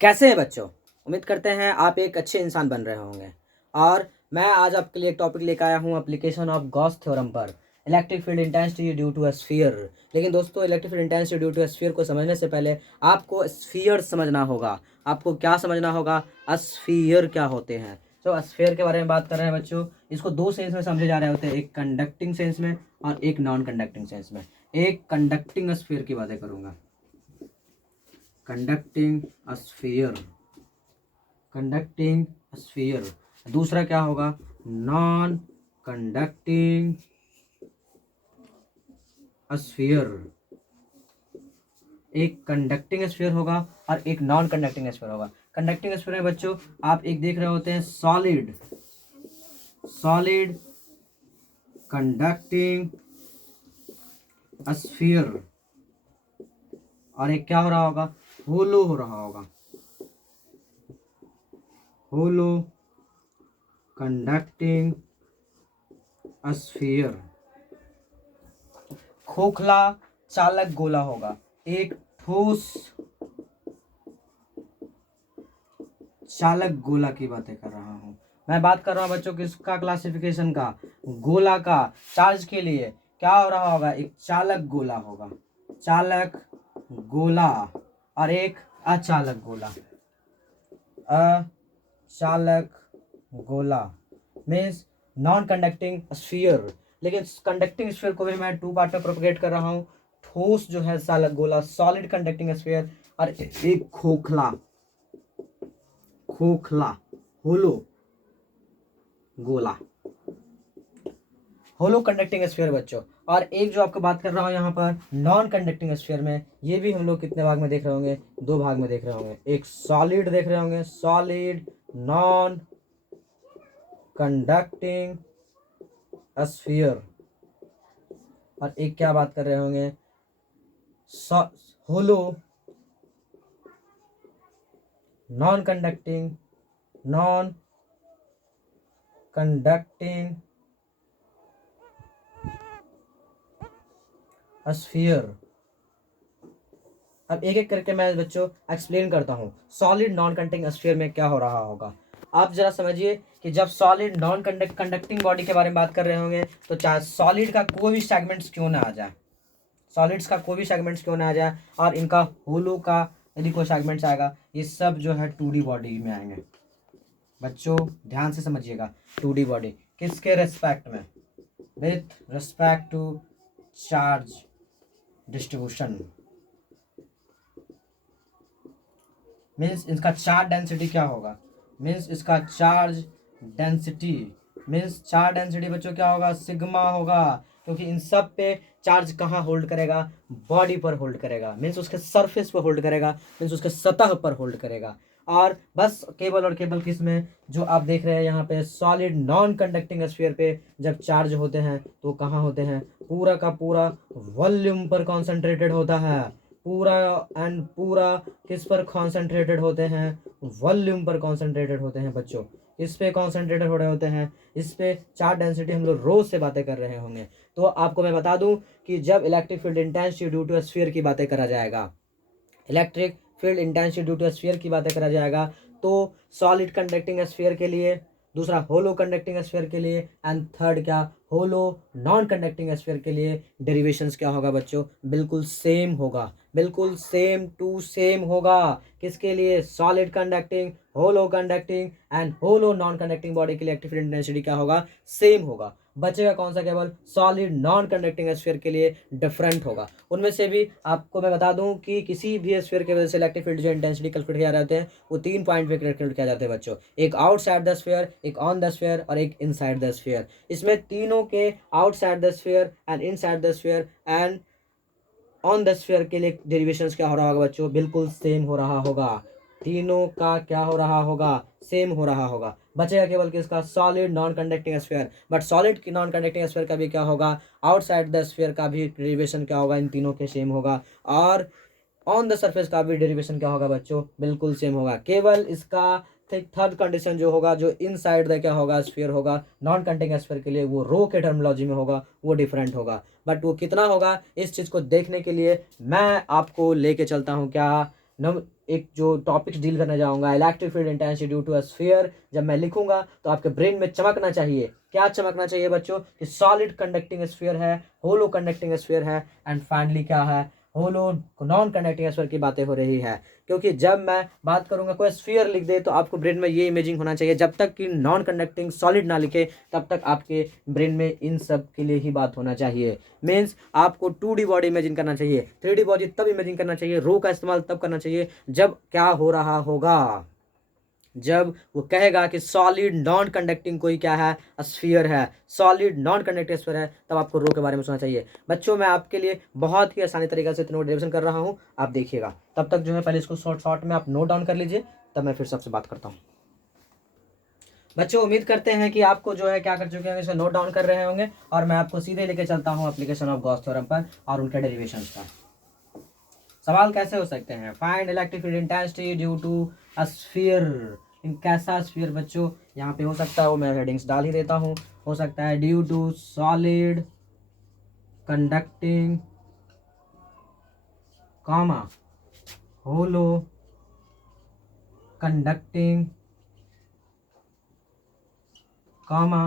कैसे हैं बच्चों? उम्मीद करते हैं आप एक अच्छे इंसान बन रहे होंगे। और मैं आज आपके लिए एक टॉपिक लेकर आया हूँ एप्लीकेशन ऑफ गॉस थ्योरम पर, electric field intensity due to a sphere. लेकिन दोस्तों, electric field intensity due to a sphere को समझने से पहले आपको स्फीयर समझना होगा। आपको क्या समझना होगा? स्फीयर क्या होते हैं। तो स्फीयर के बारे में बात कर रहे हैं बच्चों। इसको दो सेंस में समझे जा रहे होते हैं, एक कंडक्टिंग सेंस में और एक नॉन कंडक्टिंग सेंस में। एक कंडक्टिंग स्फीयर की बातें करूँगा, कंडक्टिंग स्फीयर, कंडक्टिंग स्फीयर। दूसरा क्या होगा? Non conducting sphere. एक कंडक्टिंग स्फीयर होगा और एक नॉन कंडक्टिंग स्फीयर होगा। कंडक्टिंग स्फीयर में बच्चों आप एक देख रहे होते हैं सॉलिड, सॉलिड कंडक्टिंग स्फीयर, और एक क्या हो रहा होगा? होलो हो रहा होगा, होलो कंडक्टिंग स्फीयर। खोखला चालक गोला होगा, एक ठोस चालक गोला की बातें कर रहा हूं। मैं बात कर रहा हूं बच्चों किसका? क्लासिफिकेशन का, गोला का। चार्ज के लिए क्या हो रहा होगा? एक चालक गोला होगा, चालक गोला, और एक अचालक गोला, अचालक गोला मीन्स नॉन कंडक्टिंग स्फीयर। लेकिन कंडक्टिंग स्फीयर को भी मैं टू पार्ट में प्रोपगेट कर रहा हूँ। ठोस जो है चालक गोला, सॉलिड कंडक्टिंग स्फीयर, और एक खोखला, खोखला होलो गोला, होलो कंडक्टिंग स्फीयर बच्चों। और एक जो आपको बात कर रहा हूँ यहाँ पर नॉन कंडक्टिंग स्फीयर में, ये भी हम लोग कितने भाग में देख रहे होंगे? दो भाग में देख रहे होंगे। एक सॉलिड देख रहे होंगे, सॉलिड नॉन कंडक्टिंग स्फीयर, और एक क्या बात कर रहे होंगे? Hollow non conducting, non conducting sphere. अब एक एक करके मैं बच्चों एक्सप्लेन करता हूँ सॉलिड नॉन कंडक्टिंग स्फीयर में क्या हो रहा होगा। आप जरा समझिए कि जब सॉलिड नॉन कंडक्टिंग बॉडी के बारे में बात कर रहे होंगे तो चाहे सॉलिड का कोई भी सेगमेंट्स क्यों ना आ जाए, सॉलिड्स का कोई भी सेगमेंट्स क्यों ना आ जाए, और इनका होलो का यदि कोई सेगमेंट्स आएगा, ये सब जो है 2D बॉडी में आएंगे। बच्चों ध्यान से समझिएगा, 2D बॉडी किसके रेस्पेक्ट में? With respect to charge distribution. Means इसका चार्ज डेंसिटी क्या होगा? मीन्स इसका charge density, means charge density बच्चों क्या होगा? सिग्मा होगा। क्योंकि इन सब पे चार्ज कहाँ होल्ड करेगा? बॉडी पर होल्ड करेगा, मीन्स उसके सरफेस पर होल्ड करेगा, मीन्स उसके सतह पर होल्ड करेगा। और बस केवल और केवल किस में? जो आप देख रहे हैं यहाँ पे सॉलिड नॉन कंडक्टिंग स्फीयर पे जब चार्ज होते हैं तो कहाँ होते हैं? पूरा का पूरा वॉल्यूम पर कॉन्सेंट्रेटेड होता है, पूरा एंड पूरा किस पर कॉन्सेंट्रेटेड होते हैं? वॉल्यूम पर कॉन्सेंट्रेटेड होते हैं बच्चों। इस पे कॉन्सेंट्रेटेड हो रहे होते हैं, इस पे चार्ज डेंसिटी हम लोग रोज से बातें कर रहे होंगे। तो आपको मैं बता दूं कि जब electric field intensity due to sphere की बातें करा जाएगा, electric field intensity due to sphere की बातें करा जाएगा, तो सॉलिड कंडक्टिंग स्फीयर के लिए, दूसरा होलो कंडक्टिंग स्फीयर के लिए, एंड थर्ड क्या? होलो नॉन कंडक्टिंग स्फीयर के लिए डेरिवेशंस क्या होगा बच्चों? बिल्कुल सेम होगा, बिल्कुल सेम टू सेम होगा। किसके लिए? Solid conducting, hollow conducting and hollow non conducting body के लिए इलेक्ट्रिक फील्ड इंटेंसिटी क्या होगा? सेम होगा। बचेगा कौन सा? केवल सॉलिड नॉन कंडक्टिंग स्फीयर के लिए डिफरेंट होगा। उनमें से भी आपको मैं बता दूं कि किसी भी स्फीयर के वजह से इलेक्ट्रिक फील्ड जो इंटेंसिटी कैलकुलेट किया जाते हैं वो 3 पॉइंट पे कैलकुलेट किया जाते हैं बच्चों। एक आउटसाइड द स्फीयर, एक ऑन द स्फीयर, और एक इनसाइड द स्फीयर। इसमें तीनों के outside the sphere and inside the sphere and on the sphere के लिए डेरिवेशंस क्या हो रहा होगा बच्चों? बिल्कुल सेम हो रहा होगा। तीनों का क्या हो रहा होगा? सेम हो रहा होगा। बचेगा केवल किसका? Solid non conducting sphere. But solid की नॉन कंडक्टिंग स्फीयर का भी क्या होगा? आउटसाइड द स्फीयर का भी डेरिवेशन क्या होगा? इन तीनों के सेम होगा। और ऑन द सरफेस का भी डेरिवेशन क्या होगा बच्चों? बिल्कुल सेम होगा। केवल इसका थर्ड कंडीशन जो होगा, जो इनसाइड द क्या होगा? स्फीयर होगा, नॉन कंडक्टिंग स्फीयर के लिए वो रो के टर्मिनोलॉजी में होगा, वो डिफरेंट होगा। बट वो कितना होगा? इस चीज को देखने के लिए मैं आपको लेके चलता हूँ क्या? एक जो टॉपिक्स डील करने जाऊंगा, electric field intensity due to a sphere, जब मैं लिखूंगा तो आपके ब्रेन में चमकना चाहिए। क्या चमकना चाहिए बच्चों? कि सॉलिड कंडक्टिंग स्फीयर है, होलो कंडक्टिंग स्फीयर है, एंड फाइनली क्या है? होलो नॉन कंडक्टिंग स्फीयर की बातें हो रही है। क्योंकि जब मैं बात करूंगा कोई स्फीयर लिख दे तो आपको ब्रेन में ये इमेजिंग होना चाहिए। जब तक कि नॉन कंडक्टिंग सॉलिड ना लिखे तब तक आपके ब्रेन में इन सब के लिए ही बात होना चाहिए। मीन्स आपको 2D बॉडी इमेजिन करना चाहिए, 3D बॉडी तब इमेजिन करना चाहिए, रो का इस्तेमाल तब करना चाहिए जब क्या हो रहा होगा, जब वो कहेगा कि सॉलिड नॉन कंडक्टिंग कोई क्या है? स्फीयर है, सॉलिड नॉन कंडक्टिंग स्फीयर है, तब आपको रो के बारे में सोचना चाहिए। बच्चों मैं आपके लिए बहुत ही आसानी तरीके से तीनों डेरिवेशन कर रहा हूँ, आप देखिएगा। तब तक जो है पहले इसको शॉर्ट में आप नोट डाउन कर लीजिए, तब मैं फिर सबसे बात करता हूँ। बच्चों उम्मीद करते हैं कि आपको जो है क्या कर चुके हैं, इसे नोट डाउन कर रहे होंगे, और मैं आपको सीधे लेके चलता हूँ एप्लीकेशन ऑफ गॉस थ्योरम पर और उनके डेरिवेशंस पर। सवाल कैसे हो सकते हैं? Find electric field intensity due to a sphere. कैसा स्फीयर बच्चों? यहाँ पे हो सकता है, वो मैं हेडिंग्स डाल ही देता हूँ। हो सकता है due to solid conducting comma hollow conducting comma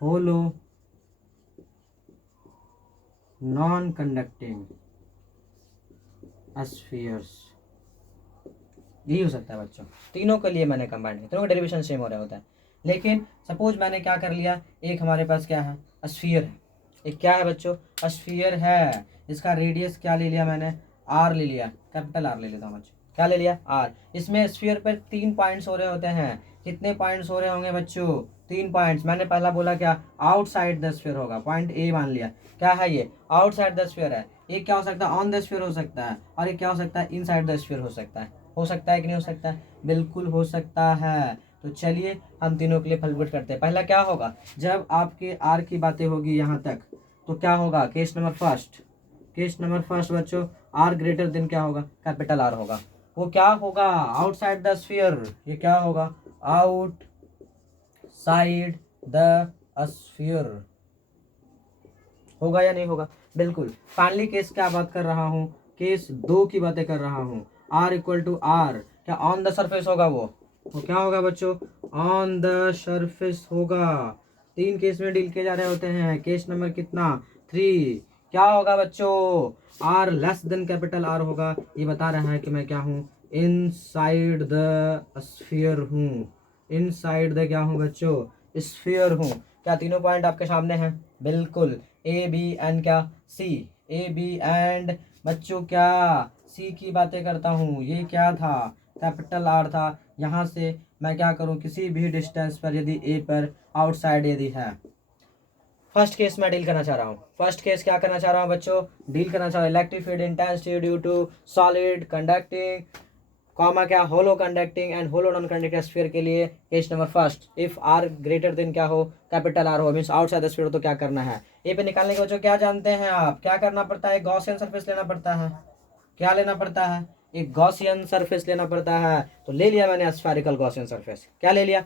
hollow non conducting spheres. यही हो सकता है बच्चों। तीनों के लिए मैंने कंबाइंड किया, तीनों का डेरिवेशन सेम हो रहा होता है। लेकिन सपोज मैंने क्या कर लिया, एक हमारे पास क्या है? स्फीयर है। एक क्या है बच्चों? स्फीयर है। इसका रेडियस क्या ले लिया मैंने? आर ले लिया, कैपिटल आर ले लेता हूँ बच्चों। क्या ले लिया? आर। इसमें स्फीयर पर 3 पॉइंट्स हो रहे होते हैं। कितने पॉइंट्स हो रहे होंगे बच्चों? 3 पॉइंट्स। मैंने पहला बोला क्या? आउटसाइड द स्फीयर होगा, पॉइंट ए मान लिया। क्या है ये? आउटसाइड द स्फीयर है। एक क्या हो सकता है? ऑन द स्फीयर हो सकता है, और एक क्या हो सकता है? इनसाइड द स्फीयर हो सकता है। हो सकता है कि नहीं हो सकता है? बिल्कुल हो सकता है। तो चलिए हम तीनों के लिए फलबुट करते हैं। पहला क्या होगा? जब आपके आर की बातें होगी यहाँ तक, तो क्या होगा? Case number first, case number first बच्चों, आर ग्रेटर देन क्या होगा? कैपिटल आर होगा। वो क्या होगा? Outside the sphere. ये क्या होगा? Out side the sphere. होगा या नहीं होगा? बिल्कुल। फाइनली केस क्या बात कर रहा हूँ? केस 2 की बातें कर रहा हूँ। आर इक्वल टू आर, क्या ऑन द सरफेस होगा? वो क्या होगा बच्चों? ऑन द सरफेस होगा। 3 केस में डील किए जा रहे होते हैं। केस नंबर कितना? 3। क्या होगा बच्चों? R less than capital R होगा। ये बता रहा है कि मैं क्या हूँ? इनसाइड द स्फीयर हूँ। इनसाइड द क्या हूँ बच्चों? स्फीयर हूँ। क्या तीनों पॉइंट आपके सामने हैं? बिल्कुल। ए बी एंड क्या? सी। ए बी एंड बच्चों क्या? सी की बातें करता हूँ। ये क्या था? कैपिटल आर था। यहाँ से मैं क्या करूँ? किसी भी डिस्टेंस पर यदि ए पर आउटसाइड यदि है। फर्स्ट केस में डील करना चाह रहा हूँ। फर्स्ट केस क्या करना चाह रहा हूँ बच्चों? डील करना चाह रहा हूँ electric field intensity due to solid conducting comma क्या? Hollow conducting and hollow non conducting sphere के लिए case number first, if R greater than क्या हो? कैपिटल आर हो, मींस आउटसाइड द स्फीयर। तो क्या करना है? ए पे निकालने के बच्चों क्या जानते हैं आप? क्या करना पड़ता है? गॉसियन सरफेस लेना पड़ता है। क्या लेना पड़ता है? एक गॉसियन सरफेस लेना पड़ता है। तो ले लिया मैंने स्फेरिकल गॉसियन सरफेस। क्या ले लिया?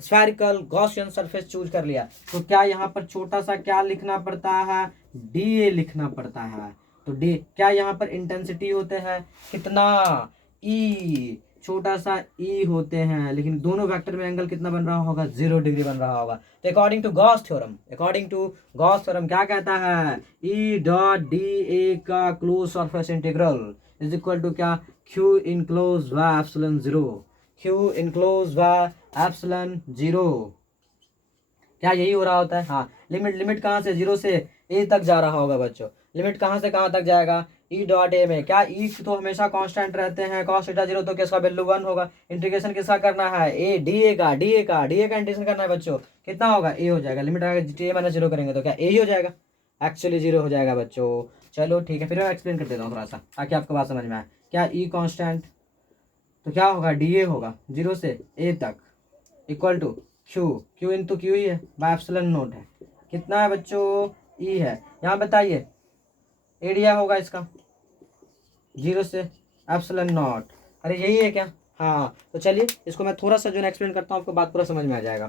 स्फेरिकल गॉसियन सरफेस चूज कर लिया। तो क्या यहाँ पर छोटा सा क्या लिखना पड़ता है? डी ए लिखना पड़ता है। तो डी क्या यहाँ पर इंटेंसिटी होते हैं? कितना? ई। छोटा सा ई होते हैं, लेकिन दोनों वेक्टर में एंगल कितना बन रहा होगा? 0 डिग्री बन रहा होगा। तो according to Gauss theorem, according to Gauss theorem क्या कहता है? ई डॉट डी ए का close surface integral is equal to क्या? Q enclose by epsilon 0। Q enclose by epsilon 0। क्या यही हो रहा होता है? हाँ। लिमिट कहाँ से? 0 से ए तक जा रहा होगा बच्चों। लिमिट कहाँ से कहाँ तक जाएगा? ई डॉट ए में क्या? ई तो हमेशा कांस्टेंट रहते हैं, cos थीटा 0, तो किसका वैल्यू 1 होगा। इंटीग्रेशन किसका करना है? ए डी ए का, डी ए का इंटीग्रेशन करना है बच्चों। कितना होगा? ए हो जाएगा। लिमिट आएगा टी ए माइनस 0 करेंगे तो क्या ए ही हो जाएगा? एक्चुअली 0 हो जाएगा बच्चों। चलो ठीक है, फिर मैं एक्सप्लेन कर देता हूँ थोड़ा सा ताकि आपको बात समझ में आए। क्या ई कांस्टेंट? तो क्या होगा? डी ए होगा 0 से ए तक equal to q, q into q ही है, बाय एप्सिलॉन नोट है। कितना है बच्चों? ई है। यहाँ बताइए एरिया होगा इसका 0 से एप्सिलॉन नॉट। अरे यही है क्या? हाँ। तो चलिए इसको मैं थोड़ा सा जो है एक्सप्लेन करता हूँ, आपको बात पूरा समझ में आ जाएगा।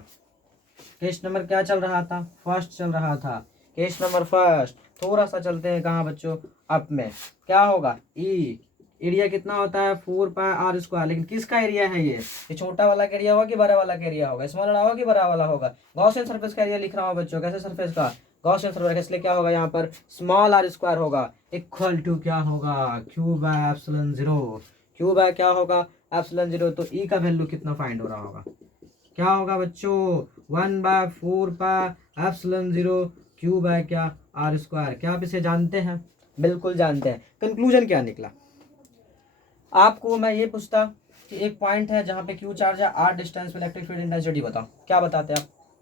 केस नंबर क्या चल रहा था? फर्स्ट चल रहा था। केस नंबर फर्स्ट, थोड़ा सा चलते हैं कहाँ बच्चों, अप में। क्या होगा, ई एरिया कितना होता है 4πr², लेकिन किसका एरिया है ये छोटा वाला का एरिया होगा कि बड़ा वाला का एरिया होगा, स्मॉल वाला होगा कि बड़ा वाला होगा। गॉसियन सरफेस का एरिया लिख रहा हूँ बच्चों, कैसे सरफेस का, गॉसियन सरफेस, इसलिए क्या होगा यहाँ पर स्मॉल r² होगा, इक्वल टू क्या होगा Q/ε0। Q बाय क्या होगा ε0, तो ई का वैल्यू कितना फाइंड हो रहा होगा, क्या होगा बच्चों 1/4πε0 Q बाय क्या r²। क्या आप इसे जानते हैं, बिल्कुल जानते हैं। कंक्लूजन क्या निकला, आपको मैं ये पूछता कि एक पॉइंट है जहाँ पे क्यू चार्ज है, r डिस्टेंस पे इलेक्ट्रिक फील्ड इंटेंसिटी बताओ, क्या बताते आप,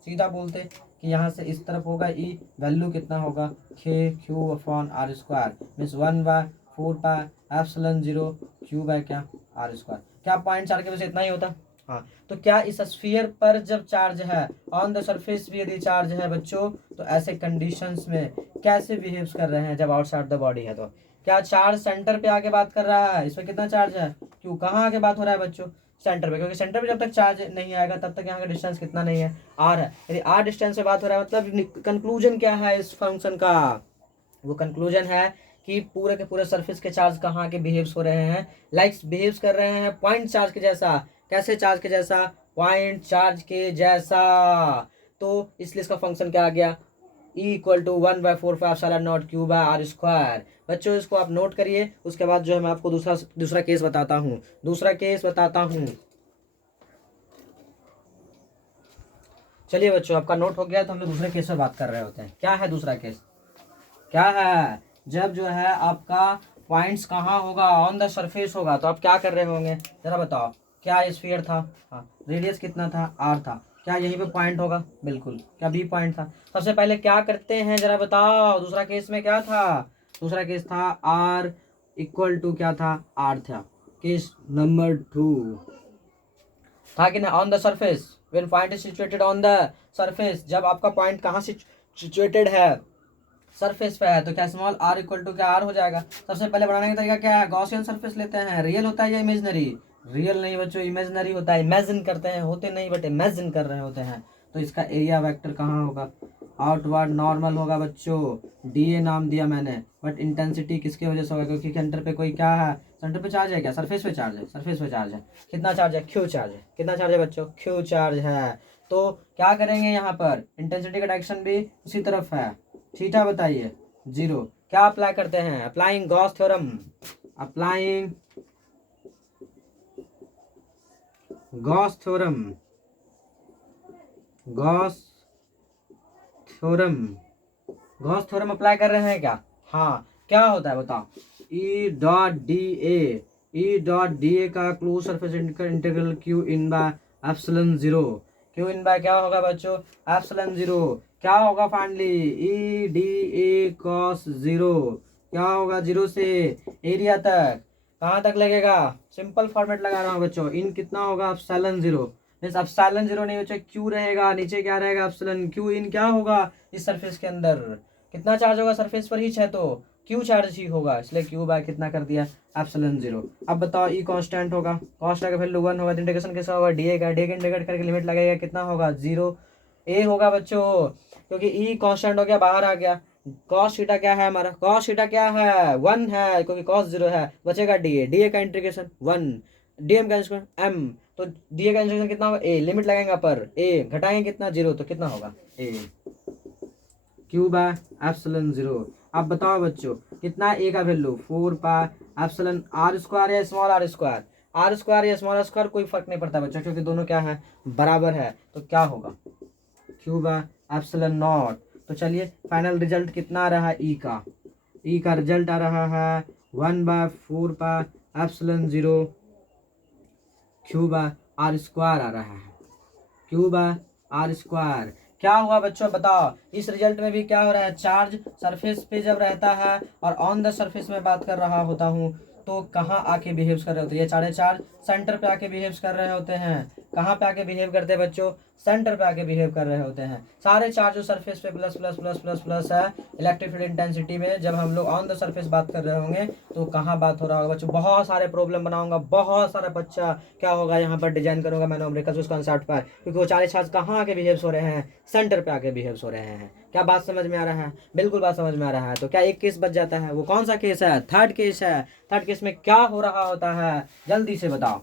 सीधा बोलते कि यहाँ से इस तरफ होगा ई, वैल्यू कितना होगा Q/r², मीन्स 1/4πε0 Q बाय क्या r²। क्या पॉइंट चार के वजह से इतना ही होता, हाँ। तो क्या इस स्फीयर पर जब चार्ज है, ऑन द सरफेस भी यदि चार्ज है बच्चों, तो ऐसे कंडीशंस में कैसे बिहेव्स कर रहे हैं जब आउटसाइड द बॉडी है, तो क्या चार्ज सेंटर पे आके बात कर रहा है, इसमें कितना चार्ज है, क्यों कहाँ आके बात हो रहा है बच्चों, सेंटर पे, क्योंकि सेंटर पे जब तक चार्ज नहीं आएगा तब तक यहाँ का डिस्टेंस कितना नहीं है, आर है। यदि आर डिस्टेंस पे बात हो रहा है, मतलब कंक्लूजन क्या है इस फंक्शन का, वो कंक्लूजन है कि पूरे के पूरे सरफेस के चार्ज कहाँ के बिहेव्स हो रहे हैं, लाइक बिहेव्स कर रहे हैं पॉइंट चार्ज के जैसा। कैसे चार्ज के जैसा, पॉइंट चार्ज के जैसा। तो इसलिए इसका फंक्शन क्या आ गया, E = 1/4πε0 Q/r²। बच्चों इसको आप नोट करिए, उसके बाद जो है मैं आपको दूसरा केस बताता हूँ, चलिए बच्चों आपका नोट हो गया, तो हम लोग दूसरे केस पर बात कर रहे होते हैं। क्या है दूसरा केस, क्या है, जब जो है आपका पॉइंट्स कहाँ होगा, ऑन द सरफेस होगा, तो आप क्या कर रहे होंगे जरा बताओ, क्या स्फीयर था, हाँ, रेडियस कितना था, r था, क्या यहीं पे पॉइंट होगा, बिल्कुल, क्या बी पॉइंट था। सबसे पहले क्या करते हैं जरा बताओ, दूसरा केस में क्या था, दूसरा केस था r = क्या था, r था। केस नंबर 2 था कि ना, on the surface, when point is situated on the surface, जब आपका पॉइंट कहाँ सिचुएटेड है, सरफेस पे है, तो क्या स्मॉल r = क्या r हो जाएगा। सबसे पहले बनाने का तरीका क्या है, गॉसियन सरफेस लेते हैं, रियल होता है या इमेजिनरी, रियल नहीं बच्चों, इमेजिनरी होता है, इमेजिन करते हैं, होते नहीं बट इमेजिन कर रहे होते हैं। तो इसका एरिया वेक्टर कहाँ होगा, आउटवर्ड नॉर्मल होगा बच्चों, डीए नाम दिया मैंने, बट इंटेंसिटी किसके वजह से होगा, क्योंकि सेंटर पे कोई क्या है, सेंटर पे चार्ज है, क्या सरफेस पे चार्ज है, सरफेस पे चार्ज है, कितना चार्ज है, क्यू चार्ज है, कितना चार्ज है बच्चों, क्यू चार्ज है। तो क्या करेंगे यहाँ पर, इंटेंसिटी का डायरेक्शन भी उसी तरफ है, थीटा बताइए 0। क्या अप्लाई करते हैं, applying Gauss theorem, applying Gauss theorem, Gauss theorem apply कर रहे हैं क्या, हाँ। क्या होता है बताओ, E.dA का close surface integral Q/ε0, Q क्या होगा बच्चों, ε0, क्या होगा फाइनली E.dA cos 0, क्या होगा 0 से एरिया तक, कहाँ तक लगेगा, सिंपल फॉर्मेट लगा रहा हूँ बच्चों, इन कितना होगा ε0, मीन्स ε0 नहीं बच्चों, क्यू रहेगा, नीचे क्या रहेगा एप्सिलॉन, क्यू इन क्या होगा इस सरफेस के अंदर, कितना चार्ज होगा, सरफेस पर ही है तो क्यू चार्ज ही होगा, इसलिए क्यू बाय कितना कर दिया ε0। अब बताओ ई कांस्टेंट होगा, कांस्टेंट का वैल्यू 1 होगा, इंटीग्रेशन कैसा होगा, डीए का इंटीग्रेट करके लिमिट लगेगा, कितना होगा 0 ए होगा बच्चों, क्योंकि ई कांस्टेंट हो गया, बाहर आ गया। कॉस थीटा क्या है हमारा, कॉस थीटा क्या है 1 है, क्योंकि कॉस 0 है, बचेगा डीए का इंटीग्रेशन 1, डीएम का एम, तो डीए का इंटीग्रेशन कितना होगा ए, लिमिट लगेगा पर ए, घटाएंगे कितना 0, तो कितना होगा ए Q/ε0। अब बताओ बच्चों कितना ए का वैल्यू 4πε r² या स्मॉल r² या स्मॉल r², कोई फर्क नहीं पड़ता बच्चों, क्योंकि दोनों क्या है बराबर है। तो क्या होगा Q/ε0। तो चलिए फाइनल रिजल्ट कितना आ रहा है, ई का रिजल्ट आ रहा है 1/4πε0 Q/r² आ रहा है, Q/r²। क्या हुआ बच्चों बताओ, इस रिजल्ट में भी क्या हो रहा है, चार्ज सरफेस पे जब रहता है और ऑन द सरफेस में बात कर रहा होता हूँ, तो कहाँ आके बिहेव्स कर रहे होते हैं, ये सारे चार्ज सेंटर पे आके बिहेव्स कर रहे होते हैं, कहाँ पे आके बिहेव करते हैं बच्चों, सेंटर पे आके बिहेव कर रहे होते हैं। सारे चार्ज जो सरफेस पे plus plus plus plus plus है इलेक्ट्रिक फील्ड इंटेंसिटी में, जब हम लोग ऑन द सरफेस बात कर रहे होंगे तो कहाँ बात हो रहा होगा बच्चों, बहुत सारे प्रॉब्लम बनाऊंगा, बहुत सारा बच्चा क्या होगा यहाँ पर डिजाइन करूंगा मैं न्यूमेरिकल्स उस कॉन्सेप्ट पर, क्योंकि वो सारे चार्ज कहाँ आके बिहेव हो रहे हैं, सेंटर पे आके बिहेव हो रहे हैं। क्या बात समझ में आ रहा है, बिल्कुल बात समझ में आ रहा है। तो क्या एक केस बच जाता है, वो कौन सा केस है, थर्ड केस है। थर्ड केस में क्या हो रहा होता है, जल्दी से बताओ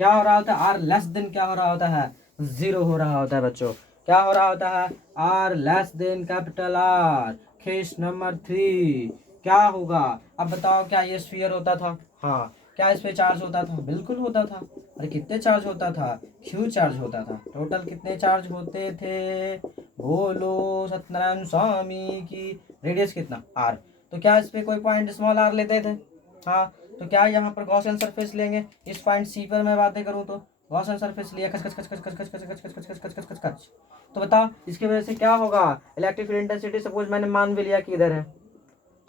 क्या हो रहा होता है, आर लेस देन क्या हो रहा होता है, 0 हो रहा होता है बच्चों। क्या हो रहा होता है, R less than capital R. Case number 3 क्या होगा, अब बताओ क्या ये स्फीयर होता था, हाँ क्या इस पे चार्ज होता था, बिल्कुल होता था। अरे कितने चार्ज होता था, क्यू चार्ज होता था। टोटल कितने चार्ज होते थे, बोलो सत्यनारायण स्वामी की। रेडियस कितना, आर। तो क्या इस पे कोई पॉइंट स्मॉल आर लेते थे, हाँ। तो क्या यहाँ पर गॉसियन सरफेस लेंगे, इस पॉइंट सी पर मैं बातें करूँ तो गॉसियन सरफेस लिया, खच खच खच खच खच खच खच खच खच खच खच खच खच खच। तो बताओ इसकी वजह से क्या होगा, इलेक्ट्रिक फील्ड इंटेंसिटी सपोज मैंने मान भी लिया कि इधर है,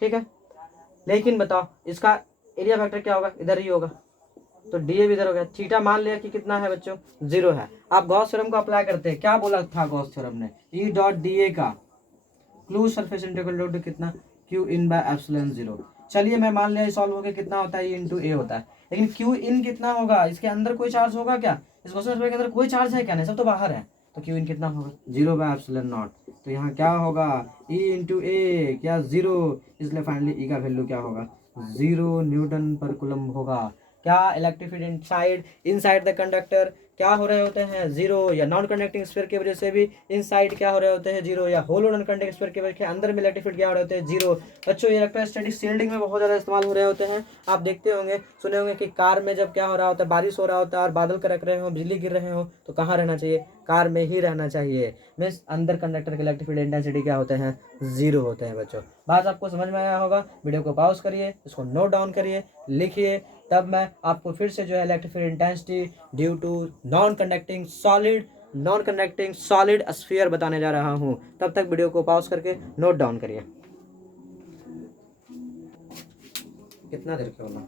ठीक है, लेकिन बताओ इसका एरिया फैक्टर क्या होगा, इधर ही होगा, तो डी भी इधर हो गया। थीटा मान लिया कि कितना है बच्चों, 0 है। आप गॉस थ्योरम को अप्लाई करते हैं, क्या बोला था गॉस थ्योरम ने, ई डॉट डी ए का क्लोज सरफेस इंटीग्रल टू कितना, क्यू इन बाय एप्सिलॉन 0। चलिए मैं मान लिया सॉल्व हो गया, कितना होता है, इंटू ए होता है, लेकिन क्यू इन कितना होगा, इसके अंदर कोई चार्ज होगा क्या, इस क्वेश्चन पेपर के अंदर कोई चार्ज है क्या, नहीं सब तो बाहर है। तो क्यू इन कितना होगा, 0 बाय एप्सिलॉन नॉट। तो यहाँ क्या होगा, ई इंटू ए क्या 0, इसलिए फाइनली ई का वैल्यू क्या होगा, 0 न्यूटन पर कूलम्ब होगा। क्या electric field inside the conductor क्या हो रहे होते हैं, 0, या नॉन कंडक्टिंग स्फीयर की वजह से भी इनसाइड क्या हो रहे होते हैं, 0, या होलो नॉन कंडक्टिंग स्फीयर की वजह से अंदर में इलेक्ट्रिक फील्ड क्या हो रहे होते हैं, 0। बच्चों ये इलेक्ट्रोस्टैटिक शील्डिंग में बहुत ज़्यादा इस्तेमाल हो रहे होते हैं। आप देखते होंगे सुने होंगे कि कार में जब क्या हो रहा होता है, बारिश हो रहा होता है और बादल कड़क रहे हो, बिजली गिर रहे हो, तो कहाँ रहना चाहिए, कार में ही रहना चाहिए। मीन्स अंदर कंडक्टर के इलेक्ट्रिक फील्ड इंटेंसिटी क्या होते हैं, 0 होते हैं बच्चों। बात आपको समझ में आया होगा, वीडियो को पॉज करिए, इसको नोट डाउन करिए, लिखिए, तब मैं आपको फिर से जो है electric field intensity due to non conducting solid sphere बताने जा रहा हूं। तब तक वीडियो को पॉज करके नोट डाउन करिए। कितना देर के होना।